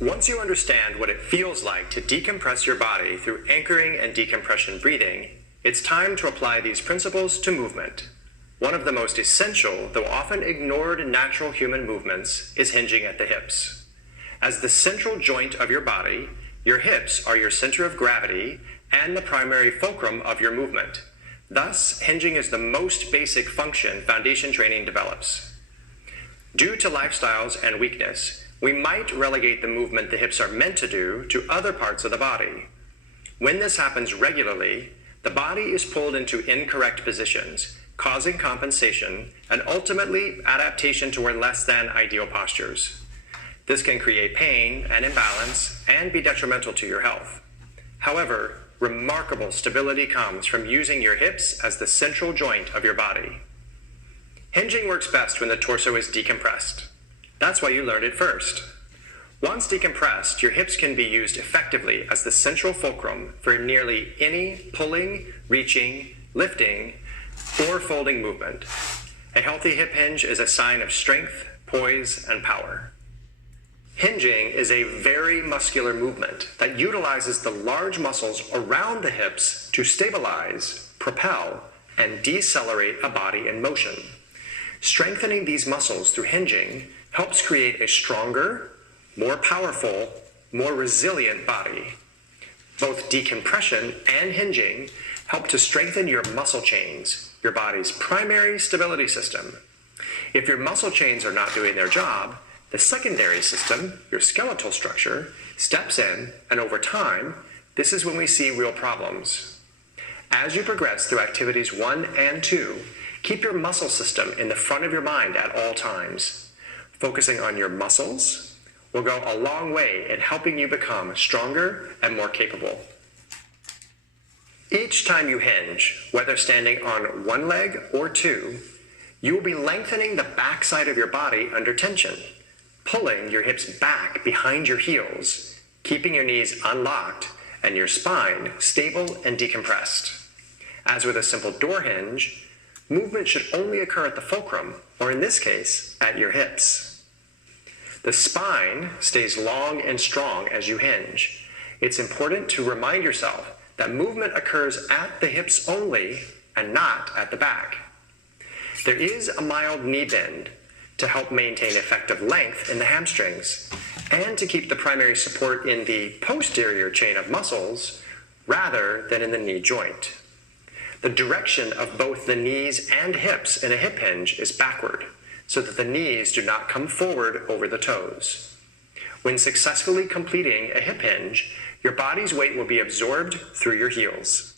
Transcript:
Once you understand what it feels like to decompress your body through anchoring and decompression breathing, it's time to apply these principles to movement. One of the most essential, though often ignored natural human movements is hinging at the hips. As the central joint of your body, your hips are your center of gravity and the primary fulcrum of your movement. Thus, hinging is the most basic function foundation training develops. Due to lifestyles and weakness, we might relegate the movement the hips are meant to do to other parts of the body. When this happens regularly, the body is pulled into incorrect positions, causing compensation and ultimately adaptation toward less than ideal postures. This can create pain and imbalance and be detrimental to your health. However, remarkable stability comes from using your hips as the central joint of your body. Hinging works best when the torso is decompressed. That's why you learned it first. Once decompressed, your hips can be used effectively as the central fulcrum for nearly any pulling, reaching, lifting, or folding movement. A healthy hip hinge is a sign of strength, poise, and power. Hinging is a very muscular movement that utilizes the large muscles around the hips to stabilize, propel, and decelerate a body in motion. Strengthening these muscles through hinging helps create a stronger, more powerful, more resilient body. Both decompression and hinging help to strengthen your muscle chains, your body's primary stability system. If your muscle chains are not doing their job, the secondary system, your skeletal structure, steps in, and over time, this is when we see real problems. As you progress through activities 1 and 2, keep your muscle system in the front of your mind at all times. Focusing on your muscles will go a long way in helping you become stronger and more capable. Each time you hinge, whether standing on one leg or two, you will be lengthening the backside of your body under tension, pulling your hips back behind your heels, keeping your knees unlocked and your spine stable and decompressed. As with a simple door hinge, movement should only occur at the fulcrum, or in this case, at your hips. The spine stays long and strong as you hinge. It's important to remind yourself that movement occurs at the hips only and not at the back. There is a mild knee bend to help maintain effective length in the hamstrings and to keep the primary support in the posterior chain of muscles rather than in the knee joint. The direction of both the knees and hips in a hip hinge is backward, so that the knees do not come forward over the toes. When successfully completing a hip hinge, your body's weight will be absorbed through your heels.